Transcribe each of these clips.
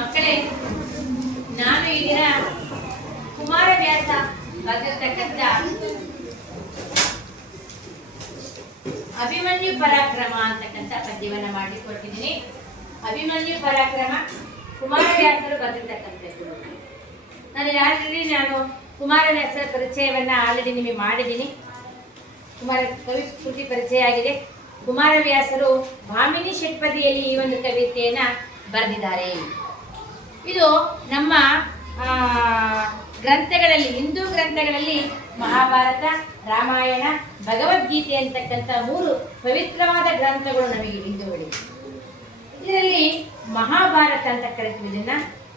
ಮಕ್ಕಳೇ, ನಾನು ಈ ದಿನ ಕುಮಾರವ್ಯಾಸ ಬರೆದಿರ್ತಕ್ಕಂಥ ಅಭಿಮನ್ಯು ಪರಾಕ್ರಮ ಅಂತಕ್ಕಂಥ ಪದ್ಯವನ್ನ ಮಾಡಿಕೊಟ್ಟಿದ್ದೀನಿ. ಅಭಿಮನ್ಯು ಪರಾಕ್ರಮ ಕುಮಾರವ್ಯಾಸರು ಬರೆದಿರ್ತಕ್ಕಂಥದ್ದು. ನಾನು ಕುಮಾರವ್ಯಾಸರ ಪರಿಚಯವನ್ನ ಆಲ್ರೆಡಿ ನಿಮಗೆ ಮಾಡಿದ್ದೀನಿ. ಕವಿ ಕೃತಿ ಪರಿಚಯ ಆಗಿದೆ. ಕುಮಾರವ್ಯಾಸರು ಭಾಮಿನಿ ಷಟ್ಪದಿಯಲ್ಲಿ ಈ ಒಂದು ಕವಿತೆಯನ್ನ ಬರೆದಿದ್ದಾರೆ. ಇದು ನಮ್ಮ ಗ್ರಂಥಗಳಲ್ಲಿ, ಹಿಂದೂ ಗ್ರಂಥಗಳಲ್ಲಿ ಮಹಾಭಾರತ, ರಾಮಾಯಣ, ಭಗವದ್ಗೀತೆ ಅಂತಕ್ಕಂಥ 3 ಪವಿತ್ರವಾದ ಗ್ರಂಥಗಳು ನಮಗೆ ಹಿಂದೂಗಳಿಗೆ. ಇದರಲ್ಲಿ ಮಹಾಭಾರತ ಅಂತ ಕರಿತೀವಿ.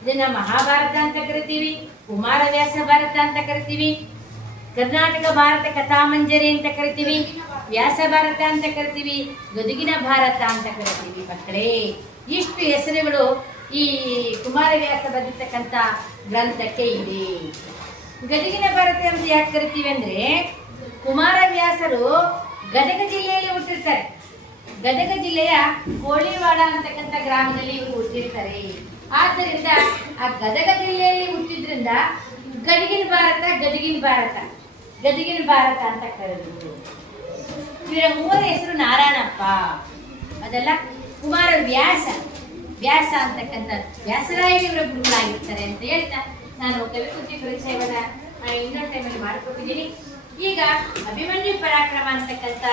ಇದನ್ನ ಮಹಾಭಾರತ ಅಂತ ಕರಿತೀವಿ, ಕುಮಾರವ್ಯಾಸ ಭಾರತ ಅಂತ ಕರಿತೀವಿ, ಕರ್ನಾಟಕ ಭಾರತ ಕಥಾಮಂಜರಿ ಅಂತ ಕರಿತೀವಿ, ವ್ಯಾಸ ಭಾರತ ಅಂತ ಕರಿತೀವಿ, ಗದುಗಿನ ಭಾರತ ಅಂತ ಕರಿತೀವಿ. ಮಕ್ಕಳೇ, ಇಷ್ಟು ಹೆಸರುಗಳು ಈ ಕುಮಾರವ್ಯಾಸ ಬರೆದಿರ್ತಕ್ಕಂಥ ಗ್ರಂಥಕ್ಕೆ ಇದೆ. ಗದಗಿನ ಭಾರತ ಅಂತ ಯಾಕೆ ಕರಿತೀವಿ ಅಂದ್ರೆ, ಕುಮಾರವ್ಯಾಸರು ಗದಗ ಜಿಲ್ಲೆಯಲ್ಲಿ ಹುಟ್ಟಿರ್ತಾರೆ. ಗದಗ ಜಿಲ್ಲೆಯ ಕೋಳಿವಾಡ ಅಂತಕ್ಕಂಥ ಗ್ರಾಮದಲ್ಲಿ ಇವರು ಹುಟ್ಟಿರ್ತಾರೆ. ಆದ್ದರಿಂದ ಆ ಗದಗ ಜಿಲ್ಲೆಯಲ್ಲಿ ಹುಟ್ಟಿದ್ರಿಂದ ಗದಗಿನ ಭಾರತ ಗದಗಿನ ಭಾರತ ಅಂತ ಕರೆದ್ರು. ಇವರ ಮೂವರ ಹೆಸರು ನಾರಾಯಣಪ್ಪ, ಅದೆಲ್ಲ ಕುಮಾರವ್ಯಾಸ ಅಂತಕ್ಕಂಥ ವ್ಯಾಸರಾಯ ಇವರ ಗುರುಗಳಾಗಿರ್ತಾರೆ ಅಂತ ಹೇಳ್ತಾ ನಾನು ಕವಿಕೃತಿ ಪರಿಚಯವನ್ನ ಇನ್ನೊಂದು ಟೈಮಲ್ಲಿ ಮಾಡಿಕೊಟ್ಟಿದ್ದೀನಿ. ಈಗ ಅಭಿಮನ್ಯು ಪರಾಕ್ರಮ ಅಂತಕ್ಕಂಥ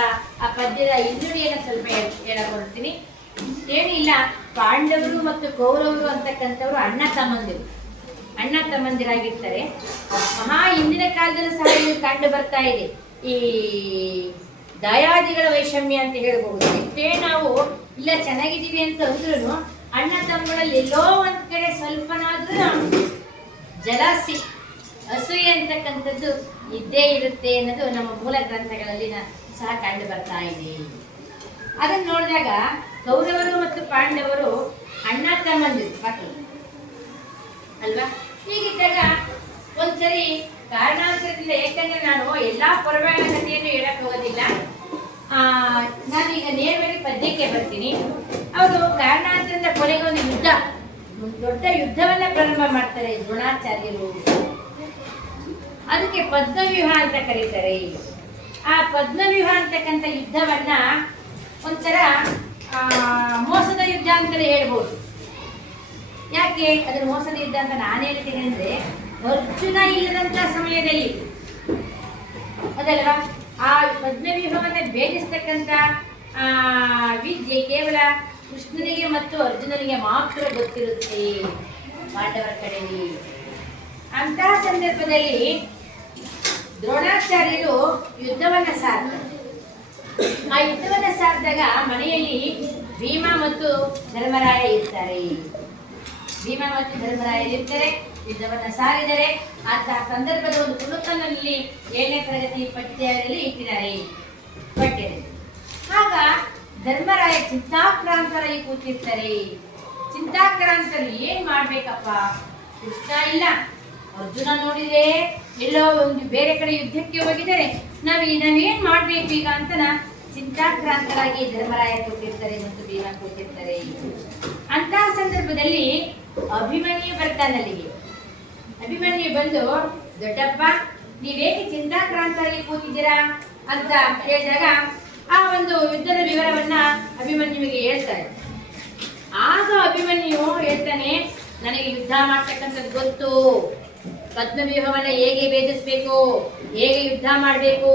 ಆ ಪದ್ಯದ ಹಿನ್ನುಡಿಯನ್ನು ಸ್ವಲ್ಪ ಹೇಳಕೊಡ್ತೀನಿ. ಏನಿಲ್ಲ, ಪಾಂಡವರು ಮತ್ತು ಕೌರವರು ಅಂತಕ್ಕಂಥವ್ರು ಅಣ್ಣ ತಮ್ಮಂದಿರಾಗಿರ್ತಾರೆ. ಮಹಾ ಹಿಂದಿನ ಕಾಲದಲ್ಲೂ ಸಹ ಇದು ಕಂಡು ಬರ್ತಾ ಇದೆ. ಈ ದಾಯಾದಿಗಳ ವೈಷಮ್ಯ ಅಂತ ಹೇಳ್ಬಹುದು. ಎಷ್ಟೇ ನಾವು ಇಲ್ಲ ಚೆನ್ನಾಗಿದ್ದೀವಿ ಅಂತ ಅಂದ್ರೂ ಅಣ್ಣ ತಮ್ಮಗಳಲ್ಲಿ ಎಲ್ಲೋ ಒಂದ್ ಕಡೆ ಸ್ವಲ್ಪನಾದ್ರೂ ಜಲಾಸಿ, ಅಸೂಯೆ ಅಂತಕ್ಕಂಥದ್ದು ಇದ್ದೇ ಇರುತ್ತೆ ಅನ್ನೋದು ನಮ್ಮ ಮೂಲ ಗ್ರಂಥಗಳಲ್ಲಿ ಸಹ ಕಂಡು ಬರ್ತಾ ಇದೆ. ಅದನ್ನು ನೋಡಿದಾಗ ಕೌರವರು ಮತ್ತು ಪಾಂಡವರು ಅಣ್ಣ ತಮ್ಮಂದಿರು ಮಕ್ಕಳು ಅಲ್ವಾ. ಹೀಗಿದ್ದಾಗ ಒಂದ್ಸರಿ ಕಾರಣಾಂತರದಿಂದ, ಯಾಕಂದ್ರೆ ನಾನು ಎಲ್ಲಾ ಪುರಾಣ ಕಥೆಯನ್ನು ಹೇಳಕ್ ಹೋಗೋದಿಲ್ಲ, ನಾನೀಗ ನೇರವಾಗಿ ಪದ್ಯಕ್ಕೆ ಬರ್ತೀನಿ. ಅವರು ಕಾರಣಾಂತರದಿಂದ ಕೊನೆಗೆ ಒಂದು ದೊಡ್ಡ ಯುದ್ಧವನ್ನ ಪ್ರಾರಂಭ ಮಾಡ್ತಾರೆ ದ್ರೋಣಾಚಾರ್ಯರು. ಅದಕ್ಕೆ ಪದ್ಮವ್ಯೂಹ ಅಂತ ಕರೀತಾರೆ. ಆ ಪದ್ಮವ್ಯೂಹ ಅಂತಕ್ಕಂಥ ಯುದ್ಧವನ್ನ ಒಂಥರ ಮೋಸದ ಯುದ್ಧ ಅಂತಲೇ ಹೇಳ್ಬೋದು. ಯಾಕೆ ಅದ್ರ ಮೋಸದ ಯುದ್ಧ ಅಂತ ನಾನು ಹೇಳ್ತೀನಿ ಅಂದ್ರೆ, ಅರ್ಜುನ ಇಲ್ಲದಂತ ಸಮಯದಲ್ಲಿ ಅದಲ್ವಾ, ಆ ಪದ್ಮವ್ಯೂಹವನ್ನ ಭೇದಿಸ್ತಕ್ಕಂಥ ವಿದ್ಯೆ ಕೇವಲ ಕೃಷ್ಣನಿಗೆ ಮತ್ತು ಅರ್ಜುನನಿಗೆ ಮಾತ್ರ ಗೊತ್ತಿರುತ್ತೆ ಪಾಂಡವರ ಕಡೆಯಲ್ಲಿ. ಅಂತಹ ಸಂದರ್ಭದಲ್ಲಿ ದ್ರೋಣಾಚಾರ್ಯರು ಯುದ್ಧವನ್ನ ಸಾರ್ತಾರೆ. ಆ ಯುದ್ಧವನ್ನ ಸಾರಿದಾಗ ಮನೆಯಲ್ಲಿ ಭೀಮ ಮತ್ತು ಧರ್ಮರಾಯ ಇರ್ತಾರೆ. ಯುದ್ಧವನ್ನ ಸಾರಿದರೆ ಅಂತಹ ಸಂದರ್ಭದ ಒಂದು ತುಣುಕನಲ್ಲಿ 7ನೇ ತರಗತಿ ಪಠ್ಯದಲ್ಲಿ ಇಟ್ಟಿದ್ದಾರೆ ಪಠ್ಯದಲ್ಲಿ. ಆಗ ಧರ್ಮರಾಯ ಚಿಂತಾಕ್ರಾಂತರಾಗಿ ಕೂತಿರ್ತಾರೆ. ಚಿಂತಾಕ್ರಾಂತರು ಏನ್ ಮಾಡ್ಬೇಕಪ್ಪ, ಕೃಷ್ಣ ಇಲ್ಲ, ಅರ್ಜುನ ನೋಡಿದ್ರೆ ಎಲ್ಲೋ ಒಂದು ಬೇರೆ ಕಡೆ ಯುದ್ಧಕ್ಕೆ ಹೋಗಿದ್ದಾರೆ, ನಾವೇನ್ ಮಾಡ್ಬೇಕು ಈಗ ಅಂತ ಚಿಂತಾಕ್ರಾಂತರಾಗಿ ಧರ್ಮರಾಯ ಕೂತಿರ್ತಾರೆ ಮತ್ತು ಭೀಮ ಕೂತಿರ್ತಾರೆ. ಅಂತಹ ಸಂದರ್ಭದಲ್ಲಿ ಅಭಿಮನ್ಯು ಬರ್ತಾನಲ್ಲಿಗೆ. ಅಭಿಮನ್ಯು ಬಂದು, ದೊಡ್ಡಪ್ಪ ನೀವೇಕೆ ಚಿಂತಾಕ್ರಾಂತರಾಗಿ ಕೂತಿದ್ದೀರಾ ಅಂತ ಹೇಳಿದಾಗ ಆ ಒಂದು ಯುದ್ಧದ ವಿವರವನ್ನ ಅಭಿಮನ್ಯುವಿಗೆ ಹೇಳ್ತಾರೆ. ಆಗ ಅಭಿಮನ್ಯು ಹೇಳ್ತಾನೆ, ನನಗೆ ಯುದ್ಧ ಮಾಡ್ತಕ್ಕಂಥದ್ದು ಗೊತ್ತು, ಪದ್ಮವ್ಯೂಹವನ್ನ ಹೇಗೆ ಭೇದಿಸ್ಬೇಕು, ಹೇಗೆ ಯುದ್ಧ ಮಾಡಬೇಕು,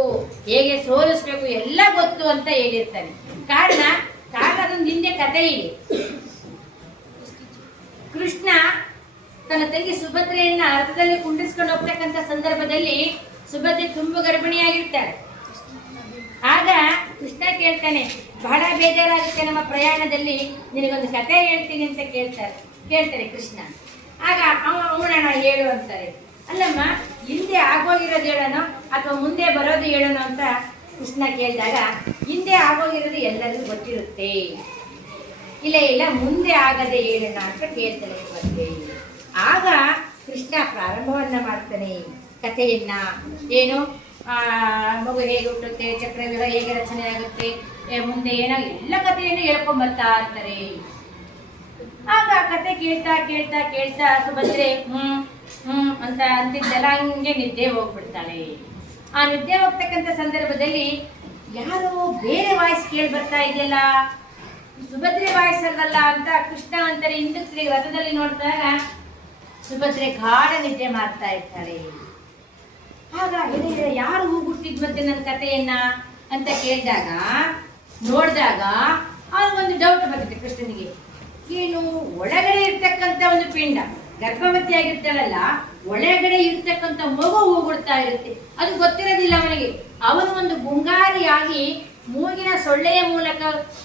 ಹೇಗೆ ಸೋಲಿಸ್ಬೇಕು ಎಲ್ಲ ಗೊತ್ತು ಅಂತ ಹೇಳಿರ್ತಾನೆ. ಕಾರಣ ಅದೊಂದು ಹಿಂದೆ ಕಥೆ ಇದೆ. ಕೃಷ್ಣ ತನ್ನ ತಂಗಿ ಸುಭದ್ರೆಯನ್ನ ರಥದಲ್ಲಿ ಕುಂಡಿಸ್ಕೊಂಡು ಹೋಗ್ತಕ್ಕಂಥ ಸಂದರ್ಭದಲ್ಲಿ ಸುಭದ್ರೆ ತುಂಬು ಗರ್ಭಿಣಿಯಾಗಿರ್ತಾಳೆ. ಆಗ ಕೃಷ್ಣ ಕೇಳ್ತಾನೆ, ಬಹಳ ಬೇಜಾರಾಗುತ್ತೆ ನಮ್ಮ ಪ್ರಯಾಣದಲ್ಲಿ, ನಿನಗೊಂದು ಕಥೆ ಹೇಳ್ತೀನಿ ಅಂತ ಕೇಳ್ತಾರೆ ಕೃಷ್ಣ. ಆಗ ಅವನಣ್ಣ ಹೇಳು ಅಂತಾರೆ. ಅಲ್ಲಮ್ಮ, ಹಿಂದೆ ಆಗೋಗಿರೋದು ಹೇಳೋಣ ಅಥವಾ ಮುಂದೆ ಬರೋದು ಹೇಳೋಣ ಅಂತ ಕೃಷ್ಣ ಕೇಳಿದಾಗ, ಹಿಂದೆ ಆಗೋಗಿರೋದು ಎಲ್ಲರಿಗೂ ಗೊತ್ತಿರುತ್ತೆ, ಇಲ್ಲ ಮುಂದೆ ಆಗದೆ ಹೇಳೋಣ ಅಂತ ಕೇಳ್ತಾನೆ ಸುಭದ್ರೆ. ಆಗ ಕೃಷ್ಣ ಪ್ರಾರಂಭವನ್ನ ಮಾಡ್ತಾನೆ ಕಥೆಯನ್ನ. ಏನು, ಮಗು ಹೇಗೆ ಹುಟ್ಟುತ್ತೆ, ಚಕ್ರವ್ಯೂಹ ಹೇಗೆ ರಚನೆ ಆಗುತ್ತೆ, ಮುಂದೆ ಏನೋ ಎಲ್ಲ ಕಥೆಯನ್ನು ಹೇಳ್ಕೊಂಡ್ ಬರ್ತಾ ಇರ್ತಾರೆ. ಆಗ ಕತೆ ಕೇಳ್ತಾ ಕೇಳ್ತಾ ಕೇಳ್ತಾ ಸುಭದ್ರೆ ಅಂತ ಅಂತಿದ್ದೆಲ್ಲ ಹಂಗೆ ನಿದ್ದೆ ಹೋಗ್ಬಿಡ್ತಾಳೆ. ಆ ನಿದ್ದೆ ಹೋಗ್ತಕ್ಕಂಥ ಸಂದರ್ಭದಲ್ಲಿ ಯಾರೋ ಬೇರೆ ವಾಯ್ಸ್ ಕೇಳಿ ಬರ್ತಾ ಇದೆಯಲ್ಲ, ಸುಭದ್ರೆ ವಾಯ್ಸ್ ಅಲ್ವಲ್ಲ ಅಂತ ಕೃಷ್ಣ ಅಂತಾರೆ ಹಿಂದಕ್ಕೆ ರಥದಲ್ಲಿ ನೋಡಿದಾಗ ಸುಭದ್ರೆ ಗಾಢ ನಿದ್ದೆ ಮಾಡ್ತಾ ಇರ್ತಾಳೆ. ಆಗ ಯಾರು ಹೂಗುಟ್ಟಿದ್ ಮತ್ತೆ ನನ್ನ ಕಥೆಯನ್ನ ಅಂತ ಕೇಳಿದಾಗ ನೋಡಿದಾಗ ಒಂದು ಡೌಟ್ ಬರುತ್ತೆ ಕೃಷ್ಣನಿಗೆ. ಏನು ಒಳಗಡೆ ಇರ್ತಕ್ಕಂಥ ಒಂದು ಪಿಂಡ, ಗರ್ಭವತಿ ಆಗಿರ್ತಾಳಲ್ಲ, ಒಳಗಡೆ ಇರ್ತಕ್ಕಂಥ ಮಗು ಹೂಗುಡ್ತಾ ಇರುತ್ತೆ, ಅದು ಗೊತ್ತಿರೋದಿಲ್ಲ ಅವನಿಗೆ. ಅವನು ಒಂದು ಗುಂಗಾರಿಯಾಗಿ ಮೂಗಿನ ಸೊಳ್ಳೆಯ ಮೂಲಕ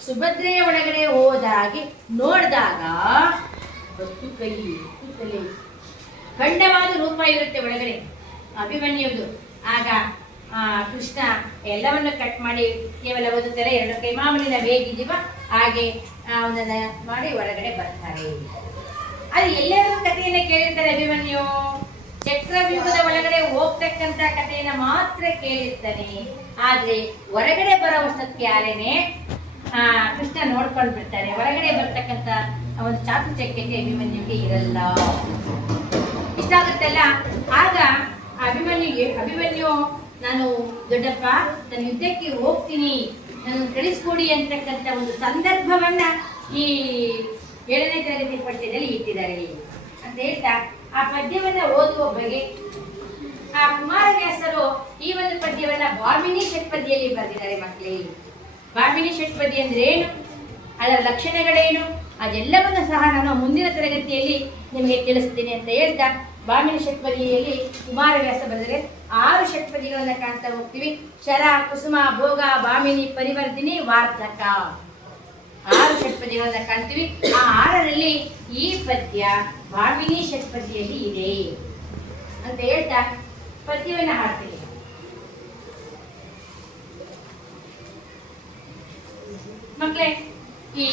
ಸುಭದ್ರೆಯ ಒಳಗಡೆ ಹೋದಾಗಿ ನೋಡಿದಾಗ ಹೊತ್ತು ಕೈ ತಲೆ ಖಂಡವಾದ ರೂಪ ಇರುತ್ತೆ ಒಳಗಡೆ ಅಭಿಮನ್ಯುವುದು. ಆಗ ಕೃಷ್ಣ ಎಲ್ಲವನ್ನು ಕಟ್ ಮಾಡಿ ಕೇವಲ ಒಂದು ತಲೆ ಎರಡು ಕೈ ಮಾಮೂಲಿನ ಹೇಗಿದ್ದೀವ ಹಾಗೆ ಅವನನ್ನ ಮಾಡಿ ಒಳಗಡೆ ಬರ್ತಾರೆ. ಅದು ಎಲ್ಲರೂ ಕಥೆಯನ್ನ ಕೇಳಿರ್ತಾರೆ ಅಭಿಮನ್ಯು. ಚಕ್ರವ್ಯೂಹದ ಒಳಗಡೆ ಹೋಗ್ತಕ್ಕಂತ ಕಥೆಯನ್ನ ಮಾತ್ರ ಕೇಳಿರ್ತಾನೆ. ಆದ್ರೆ ಹೊರಗಡೆ ಬರೋವಷ್ಟಕ್ಕೆ ಯಾರೇನೆ ಕೃಷ್ಣ ನೋಡ್ಕೊಂಡು ಬಿಡ್ತಾನೆ. ಹೊರಗಡೆ ಬರ್ತಕ್ಕಂಥ ಒಂದು ಚಾತುಚಕ್ಯತೆ ಅಭಿಮನ್ಯುಗೆ ಇರಲ್ಲ. ಇಷ್ಟ ಆಗುತ್ತಲ್ಲ. ಆಗ ಅಭಿಮನ್ಯು ನಾನು ದೊಡ್ಡಪ್ಪ ನಾನು ಯುದ್ಧಕ್ಕೆ ಹೋಗ್ತೀನಿ, ನಾನು ಕಳಿಸ್ಕೊಡಿ ಅಂತಕ್ಕಂಥ ಒಂದು ಸಂದರ್ಭವನ್ನ ಈ 7ನೇ ತರಗತಿ ಪಠ್ಯದಲ್ಲಿ ಇಟ್ಟಿದ್ದಾರೆ ಅಂತ ಹೇಳ್ತಾ ಆ ಪದ್ಯವನ್ನ ಓದುವ ಬಗೆ ಆ ಕುಮಾರವ್ಯಾಸರು ಈ ಒಂದು ಪದ್ಯವನ್ನ ಭಾಮಿನಿ ಷಟ್ಪದಿಯಲ್ಲಿ ಬರೆದಿದ್ದಾರೆ. ಮಕ್ಕಳೇ, ಭಾಮಿನಿ ಷಟ್ಪದಿ ಅಂದ್ರೆ ಏನು, ಅದರ ಲಕ್ಷಣಗಳೇನು, ಅದೆಲ್ಲವನ್ನು ಸಹ ನಾನು ಮುಂದಿನ ತರಗತಿಯಲ್ಲಿ ನಿಮಗೆ ತಿಳಿಸ್ತೀನಿ ಅಂತ ಹೇಳ್ತಾ ಭಾಮಿನಿ ಷಟ್ಪದಿಯಲ್ಲಿ ಕುಮಾರವ್ಯಾಸ ಬರೆದರೆ 6 ಷಟ್ಪದಿಗಳನ್ನ ಕಾಣ್ತಾ ಹೋಗ್ತೀವಿ. ಶರ, ಕುಸುಮ, ಭೋಗ, ಭಾಮಿನಿ, ಪರಿವರ್ತಿನಿ, ವಾರ್ಧಕ 6 ಷಟ್ಪದಿಗಳನ್ನ ಕಾಣ್ತೀವಿ. ಆ 6ರಲ್ಲಿ ಈ ಪದ್ಯ ಭಾಮಿನಿ ಷಟ್ಪದಿಯಲ್ಲಿ ಇದೆ ಅಂತ ಹೇಳ್ತಾ ಪದ್ಯವನ್ನ ಹಾಡ್ತೀವಿ. ಮಕ್ಕಳೇ, ಈ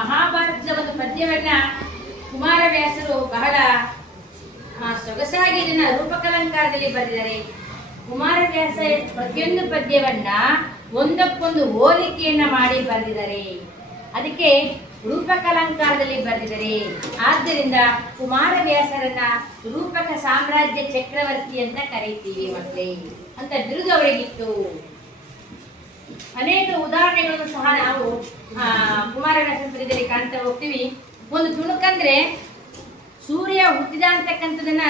ಮಹಾಭಾರತದ ಒಂದು ಪದ್ಯವನ್ನ ಕುಮಾರವ್ಯಾಸರು ಬಹಳ ಸೊಗಸಾಗಿ ಇದನ್ನ ರೂಪಕಲಂಕಾರದಲ್ಲಿ ಬರೆದಿದ್ದಾರೆ. ಕುಮಾರವ್ಯಾಸ ಪ್ರತಿಯೊಂದು ಪದ್ಯವನ್ನ ಒಂದಕ್ಕೊಂದು ಹೋಲಿಕೆಯನ್ನ ಮಾಡಿ ಬರೆದಿದ್ದಾರೆ. ಅದಕ್ಕೆ ರೂಪಕಲಂಕಾರದಲ್ಲಿ ಬರೆದಿದ್ದಾರೆ. ಆದ್ದರಿಂದ ಕುಮಾರವ್ಯಾಸರನ್ನ ರೂಪಕ ಸಾಮ್ರಾಜ್ಯ ಚಕ್ರವರ್ತಿ ಅಂತ ಕರೀತೀವಿ ಮಕ್ಕಳೇ ಅಂತ ಬಿರುದು ಅವರಿಗಿತ್ತು. ಅನೇಕ ಉದಾಹರಣೆಗಳನ್ನು ಸಹ ನಾವು ಕುಮಾರವ್ಯಾಸ ಪದ್ಯದಲ್ಲಿ ಕಾಣ್ತಾ ಹೋಗ್ತೀವಿ. ಒಂದು ತುಣುಕಂದ್ರೆ ಸೂರ್ಯ ಹುಟ್ಟಿದ ಅಂತಕ್ಕಂಥದನ್ನ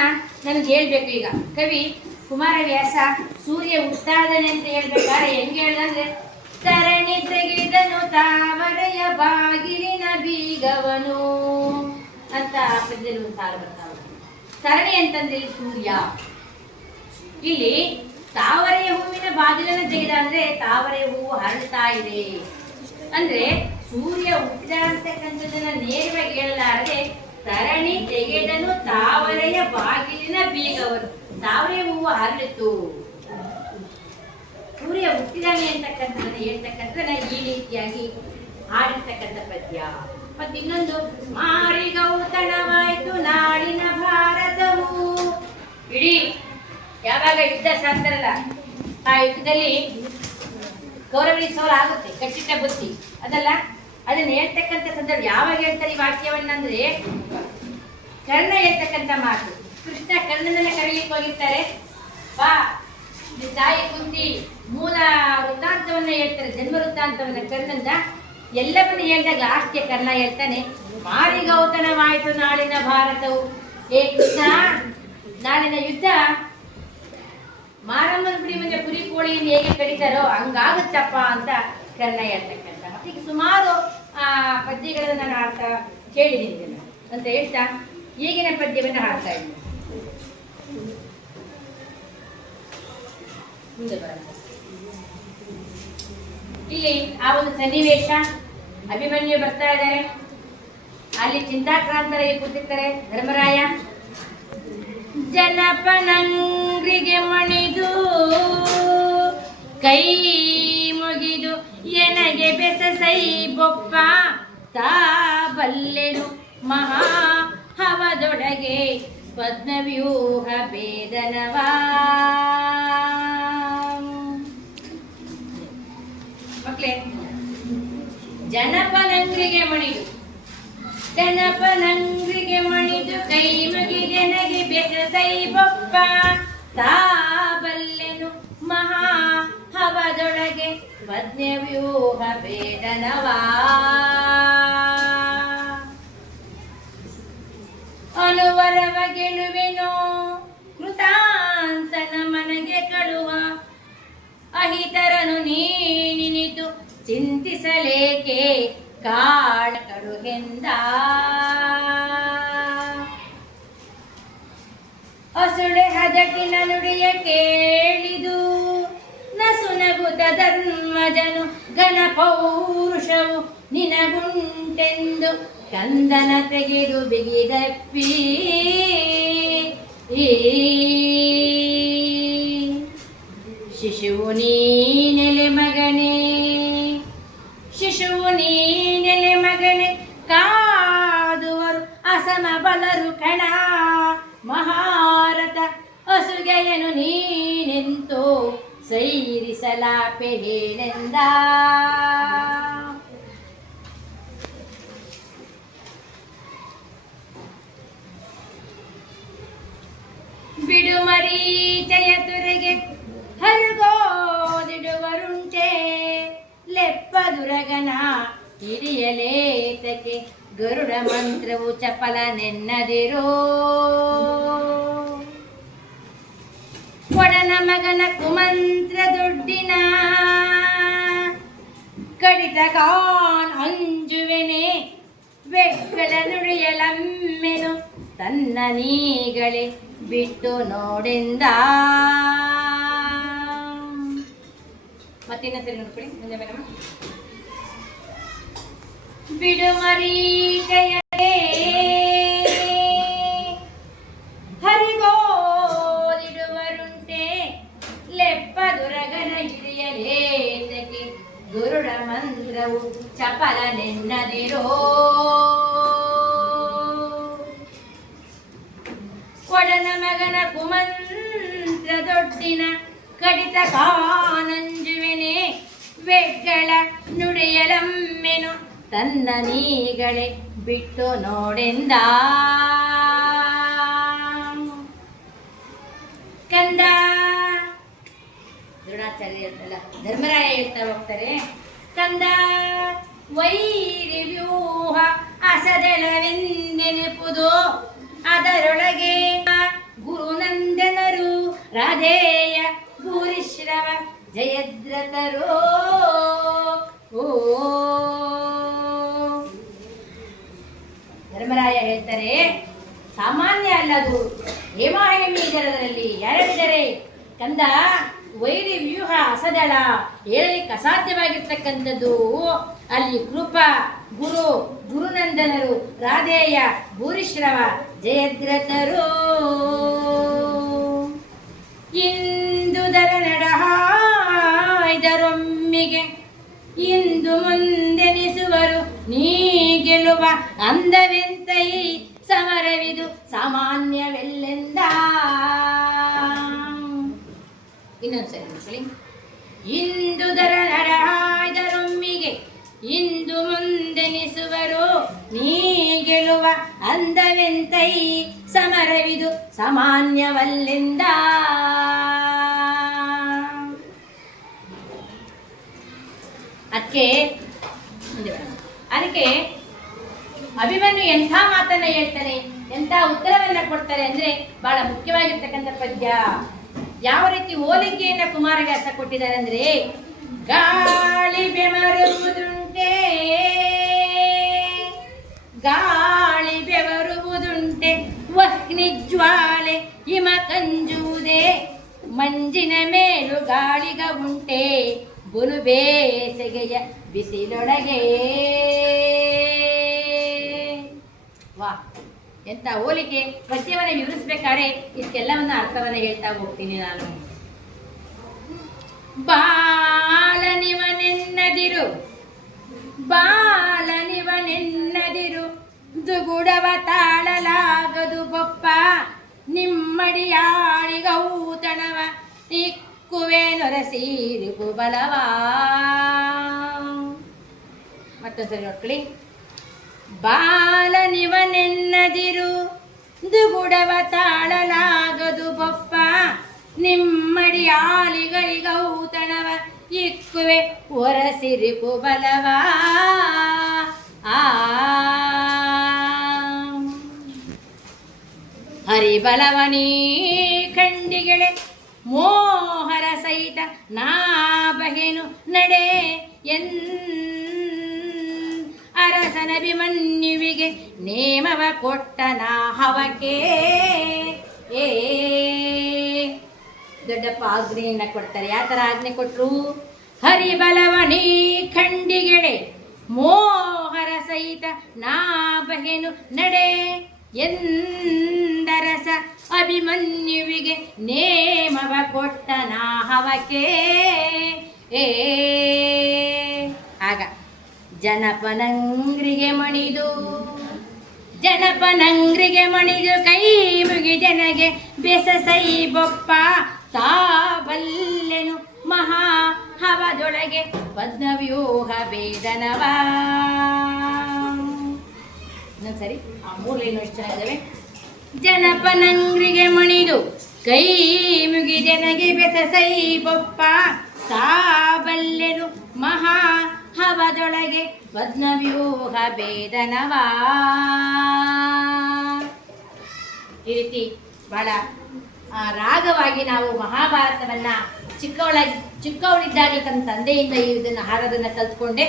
ನನಗೆ ಹೇಳ್ಬೇಕು. ಈಗ ಕವಿ ಕುಮಾರವ್ಯಾಸ ಸೂರ್ಯ ಹುಟ್ಟಾದನೆ ಅಂತ ಹೇಳ್ಬೇಕಾದ್ರೆ ಹೆಂಗೆ ಹೇಳ್ದಂದ್ರೆ, ತರಣಿ ತೆಗೆದನು ತಾವರೆಯ ಬಾಗಿಲಿನ ಬೀಗವನು ಅಂತ ಪದ್ಯದಲ್ಲಿ ಒಂದು ಸಾಲು ಬರ್ತಾವ. ತರಣಿ ಅಂತಂದ್ರೆ ಸೂರ್ಯ. ಇಲ್ಲಿ ತಾವರೆಯ ಹೂವಿನ ಬಾಗಿಲನ್ನು ತೆಗೆದ ಅಂದ್ರೆ ತಾವರೆ ಹೂವು ಹರಡ್ತಾ ಇದೆ ಅಂದ್ರೆ ಸೂರ್ಯ ಹುಟ್ಟಿದ ಅಂತಕ್ಕಂಥದನ್ನ ನೇರವಾಗಿ ಹೇಳಲಾರದೆ ತರಣಿ ತೆಗೆದನು ತಾವರೆಯ ಬಾಗಿಲಿನ ಬೀಗವನು, ತಾವರೆ ಹೂವು ಹರಡಿತು, ಸೂರ್ಯ ಹುಟ್ಟಿದಾನೆ ಅಂತಕ್ಕಂಥದನ್ನ ಹೇಳ್ತಕ್ಕಂಥದನ್ನ ಈ ರೀತಿಯಾಗಿ ಹಾಡಿರ್ತಕ್ಕಂಥ ಪದ್ಯ. ಮತ್ತೆ ಇನ್ನೊಂದು, ಮಾರಿಗೌತಣವಾಯ್ತು ನಾಡಿನ ಭಾರತವು. ಇಡೀ ಯಾವಾಗ ಯುದ್ಧ ಸಾಕ್ತಾರಲ್ಲ ಆ ಯುದ್ಧದಲ್ಲಿ ಕೌರವರಿಗೆ ಸೋಲು ಆಗುತ್ತೆ, ಕಟ್ಟಿಟ್ಟ ಬುದ್ಧಿ ಅದಲ್ಲ, ಅದನ್ನ ಹೇಳ್ತಕ್ಕಂಥ ಸಂದರ್ಭ ಯಾವಾಗ ಹೇಳ್ತಾರೆ ಈ ವಾಕ್ಯವನ್ನಂದ್ರೆ ಕರ್ಣ ಹೇಳ್ತಕ್ಕಂಥ ಮಾತು. ಕೃಷ್ಣ ಕರ್ಣನನ್ನ ಕರೀಲಿಕ್ಕೆ ಹೋಗಿರ್ತಾರೆ. ಬಾ ತಾಯಿ ಕುಂತಿ ಮೂಲ ವೃತ್ತಾಂತವನ್ನ ಹೇಳ್ತಾರೆ, ಜನ್ಮ ವೃತ್ತಾಂತವನ್ನ ಕರ್ಣಂದ ಎಲ್ಲವನ್ನ ಹೇಳಿದಾಗ ಆಸ್ತಿಯ ಕರ್ಣ ಹೇಳ್ತಾನೆ, ಮಾರಿಗೌತಣವಾಯಿತು ನಾಳಿನ ಭಾರತವು. ಏ ಕೃಷ್ಣ, ನಾಳಿನ ಯುದ್ಧ ಮಾರಮ್ಮನ ಗುಡಿ ಮುಂದೆ ಕುರಿ ಕೋಳಿಯನ್ನು ಹೇಗೆ ಕರೀತಾರೋ ಹಂಗಾಗುತ್ತಪ್ಪ ಅಂತ ಕರ್ಣ ಹೇಳ್ತಕ್ಕಂಥ. ಈಗ ಸುಮಾರು ಪದ್ಯಗಳನ್ನು ನಾನು ಹಾಡ್ತಾ ಕೇಳಿದ್ದೀನಿ ಅಂತ ಹೇಳ್ತಾ ಈಗಿನ ಪದ್ಯವನ್ನು ಹಾಡ್ತಾ ಇದ್ದೀನಿ. ಮುಂದೆ ಬರೋಣ. ಇಲ್ಲಿ ಆ ಒಂದು ಸನ್ನಿವೇಶ, ಅಭಿಮನ್ಯು ಬರ್ತಾ ಇದ್ದಾರೆ, ಅಲ್ಲಿ ಚಿಂತಾಕ್ರಾಂತರಾಗಿ ಕೂತಿರ್ತಾರೆ ಧರ್ಮರಾಯ. ಜನಪನಂಗ್ರಿಗೆ ಮಣಿದು ಕೈ ಮುಗಿದು ಎನಗೆ ಬೆಸಸೈ ಬೊಪ್ಪ ತಾ ಬಲ್ಲೆನು ಮಹಾ ಹವದೊಳಗೆ ಪದ್ಮವ್ಯೂಹ ಭೇದನವಾ. ಮಕ್ಕಳೇ, ಜನಪನಂಗ್ರಿಗೆ ಮಣಿದು ಗಣಪನಂಗ್ರಿಗೆ ಮಣಿದು ಕೈ ಮುಗಿದೆ ನಗೆ ಬೆಸೈ ಬೊಪ್ಪ ತಾಬಲ್ಲೆನು ಮಹಾ ಹವದೊಳಗೆ ಪದ್ಮವ್ಯೂಹ ಭೇದನವಾ ಅನುವರವ ಗೆಲುವೆನೋ ಕೃತಾಂತನ ಮನಗೆ ಕಳುವ ಅಹಿತರನು ನೀನಿನಿತು ಚಿಂತಿಸಲೇಕೆ ಕಾಳ ಕಡುಗೆಂದ ಅಸುಳೆ ಹದಟಿನ ನುಡಿಯ ಕೇಳಿದು ನಸುನಗುತ ಧರ್ಮಜನು ಘನ ಪೌರುಷವು ನಿನಗುಂಟೆಂದು ಕಂದನ ತೆಗೆದು ಬಿಗಿದಪ್ಪಿ ಶಿಶುವು ನೀನೆಲೆ ಮಗನೇ ಶಿಶುವು ನೀನೆಲೆ ಮಗನೇ ಕಾದುವರು ಅಸಮ ಬಲರು ಕಣ ಮಹಾರಥ ಅಸುಗೆಯನು ನೀನೆಂತೋ ಸೈರಿಸಲಾಪೆ ಹೇಳೆಂದ ಬಿಡುಮರೀತೆಯ ತುರೆಗೆ ಹರುಗೋದಿಡುವರುಂಟೆ ಲೆಪ್ಪದುರಗನ ಹಿಡಿಯಲೇತಕ್ಕೆ ಗರುಡ ಮಂತ್ರವು ಚಪಲ ನೆನ್ನದಿರೋ ಕೊಡನ ಮಗನ ಕುಮಂತ್ರ ದುಡ್ಡಿನ ಕಡಿತ ಕಾನ್ ಅಂಜುವೆನೆ ಬೆಕ್ಕಲ ನುಡಿಯಲಮ್ಮೆನು ತನ್ನ ನೀಗಳೇ ಬಿಟ್ಟು ನೋಡೆಂದ ಮತ್ತಿನ್ನೊಂದ್ಸರಿ ನೋಡ್ಕೊಳ್ಳಿ ಮುಂದೆ ಮೇಡಮ್ ಬಿಡುಮರೀತೆಯೇ ಹರಿಗೋದಿಡುವರುಂಟೆ ಲೆಪ್ಪದುರಗನ ಹಿಡಿಯಲೇತಕ್ಕೆ ಗುರುಡ ಮಂತ್ರವು ಚಪಲ ನೆನ್ನದಿರೋ ಕೊಡನ ಮಗನ ಕುಮಂತ್ರ ದೊಡ್ಡಿನ ಕಡಿತ ಕಾನಂಜುವೆನೆ ವೆಗ್ಗಳ ನುಡಿಯಲಮ್ಮೆನು ತನ್ನ ನೀಗಳೇ ಬಿಟ್ಟು ನೋಡೆಂದ ಕಂದ ದ್ರೋಣಾಚಾರ್ಯ ಹೇಳ್ತಲ್ಲ ಧರ್ಮರಾಯ ಹೇಳ್ತಾ ಹೋಗ್ತಾರೆ ಕಂದ ವೈರಿ ವ್ಯೂಹ ಅಸದಳವೆಂದೆನೆಪುದು ಅದರೊಳಗೆ ಗುರುನಂದನರು ರಾಧೇಯ ಭೂರಿಶ್ರವ ಜಯದ್ರತರೋ ಓ ಧರ್ಮರಾಯ ಹೇಳ್ತಾರೆ ಸಾಮಾನ್ಯ ಅಲ್ಲದು ಹೇಮಾಹೇಮಿ ಇದರಲ್ಲಿ ಎರಡಿದರೆ ಕಂದ ವೈರಿ ವ್ಯೂಹ ಅಸದಳ ಹೇಳಲಿಕ್ಕೆ ಅಸಾಧ್ಯವಾಗಿರ್ತಕ್ಕಂಥದ್ದು ಅಲ್ಲಿ ಕೃಪ ಗುರುನಂದನರು ರಾಧೇಯ ಭೂರಿಶ್ರವ ಜಯದ್ರತರು ಇಂದುದರ ನಡಹಾಯ್ದರೊಮ್ಮಿಗೆ ಇಂದು ಮುಂದೆನಿಸುವರು ನೀ ಗೆಲುವ ಅಂದವೆಂತೈ ಸಮರವಿದು ಸಾಮಾನ್ಯವೆಲ್ಲೆಂದ ಇನ್ನೊಂದ್ಸರಿ ಮುಸ್ಲಿಂ ಇಂದುದರ ನಡಹಾಯ್ದರೊಮ್ಮಿಗೆ ಇಂದು ಮುಂದೆನಿಸುವರು ನೀ ಗೆಲುವ ಅಂದವೆಂತೈ ಸಮರವಿದು ಸಾಮಾನ್ಯವಲ್ಲೆಂದ ಅದಕ್ಕೆ ಅಭಿಮನ್ಯು ಎಂಥ ಮಾತನ್ನ ಹೇಳ್ತಾನೆ, ಎಂಥ ಉತ್ತರವನ್ನ ಕೊಡ್ತಾರೆ ಅಂದ್ರೆ ಬಹಳ ಮುಖ್ಯವಾಗಿರ್ತಕ್ಕಂಥ ಪದ್ಯ. ಯಾವ ರೀತಿ ಹೋಲಿಕೆಯನ್ನ ಕುಮಾರವ್ಯಾಸ ಕೊಟ್ಟಿದ್ದಾರೆ ಅಂದ್ರೆ, ಗಾಳಿ ಬೆಮರುವುದುಂಟೆ, ಗಾಳಿ ಬೆವರುವುದುಂಟೆ, ವಹ್ನಿ ಜ್ವಾಲೆ ಹಿಮ ಕಂಜುವುದೇ, ಮಂಜಿನ ಮೇಲು ಗಾಳಿಗ ಉಂಟೆ, ಬುಲು ಬೇಸೆಗೆಯ ಬಿಸಿಲೊಳಗೆ. ವಾ, ಎಂತ ಹೋಲಿಕೆ! ಪದ್ಯವನ್ನು ವಿವರಿಸ್ಬೇಕಾದ್ರೆ ಇದಕ್ಕೆಲ್ಲವನ್ನ ಅರ್ಥವನ್ನ ಹೇಳ್ತಾ ಹೋಗ್ತೀನಿ ನಾನು. ಬಾಲನಿವನೆನ್ನದಿರು, ಬಾಲನಿವನೆನ್ನದಿರು, ದುಗುಡವ ತಾಳಲಾಗದು ಬೊಪ್ಪ, ನಿಮ್ಮಡಿಯಾಳಿಗೌತಣವ ತಿಕ್ಕುವೆ ನೊರಸೀರಿಪು ಬಲವಾ. ಮತ್ತೊಂದ್ಸರಿ ನೋಡ್ಕೊಳ್ಳಿ. ಬಾಲನಿವನೆನ್ನದಿರು ದುಗುಡವ ತಾಳಲಾಗದು ಬಪ್ಪ ನಿಮ್ಮಡಿ ಆಲಿಗಳಿಗೌತಣವ ಇಕ್ಕುವೆ ಒರಸಿರಿಪು ಬಲವಾ ಆ ಹರಿಬಲವನೀ ಖಂಡಿಗೆಳೆ ಮೋಹರ ಸಹಿತ ನಾ ಬಗೆನು ನಡೆ ಅರಸನಭಿಮನ್ಯುವಿಗೆ ನೇಮವ ಕೊಟ್ಟ ನಾ ಹವಕೆ ಏ ದೊಡ್ಡಪ್ಪ ಆಜ್ಞೆಯನ್ನ ಕೊಡ್ತಾರೆ. ಯಾವ ಥರ ಆಜ್ಞೆ ಕೊಟ್ಟರು? ಹರಿಬಲವನೀ ಖಂಡಿಗೆಳೆ ಮೋಹರ ಸಹಿತ ನಾ ಬಗೆನು ನಡೆ ಎಂದರಸ ಅಭಿಮನ್ಯುವಿಗೆ ನೇಮವ ಕೊಟ್ಟ ನಾ ಹವಕೆ ಏ ಆಗ ಜನಪನಂಗ್ರಿಗೆ ಮಣಿದು ಕೈ ಮುಗಿ ಜನಗೆ ಬೆಸಸೈ ಬೊಪ್ಪ ತಾಬಲ್ಲೆನು ಮಹಾ ಹವದೊಳಗೆ ಪದ್ಮವ್ಯೂಹ ಭೇದನವ. ಇನ್ನೊಂದ್ಸರಿ ಆ ಮೂರು ಲೈನು ಎಷ್ಟು ಚೆನ್ನಾಗಿದ್ದಾವೆ. ಜನಪನಂಗ್ರಿಗೆ ಮಣಿದು ಕೈ ಮುಗಿ ಜನಗೆ ಬೆಸಸೈ ಬೊಪ್ಪ ತಾಬಲ್ಲೆನು ಮಹಾ ಹವದೊಳಗೆ ಪದ್ಮವ್ಯೂಹ ಭೇದನವ. ಈ ರೀತಿ ಬಹಳ ರಾಗವಾಗಿ ನಾವು ಮಹಾಭಾರತವನ್ನ ಚಿಕ್ಕವಳಿದ್ದಾಗಲೇ ತನ್ನ ತಂದೆಯಿಂದ ಇದನ್ನು ಹಾಡೋದನ್ನು ಕಲ್ತ್ಕೊಂಡೆ.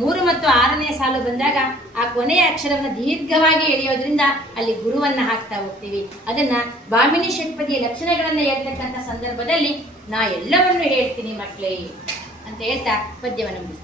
3 ಮತ್ತು 6ನೇ ಸಾಲು ಬಂದಾಗ ಆ ಕೊನೆಯ ಅಕ್ಷರವನ್ನು ದೀರ್ಘವಾಗಿ ಎಳೆಯೋದ್ರಿಂದ ಅಲ್ಲಿ ಗುರುವನ್ನು ಹಾಕ್ತಾ ಹೋಗ್ತೀವಿ. ಅದನ್ನು ಭಾಮಿನಿ ಷಟ್ಪದಿಯ ಲಕ್ಷಣಗಳನ್ನು ಹೇಳ್ತಕ್ಕಂಥ ಸಂದರ್ಭದಲ್ಲಿ ನಾ ಎಲ್ಲವನ್ನೂ ಹೇಳ್ತೀನಿ ಮಕ್ಕಳೇ ಅಂತ ಹೇಳ್ತಾ ಪದ್ಯವನ್ನು ಮುಗಿಸ್ತೀನಿ.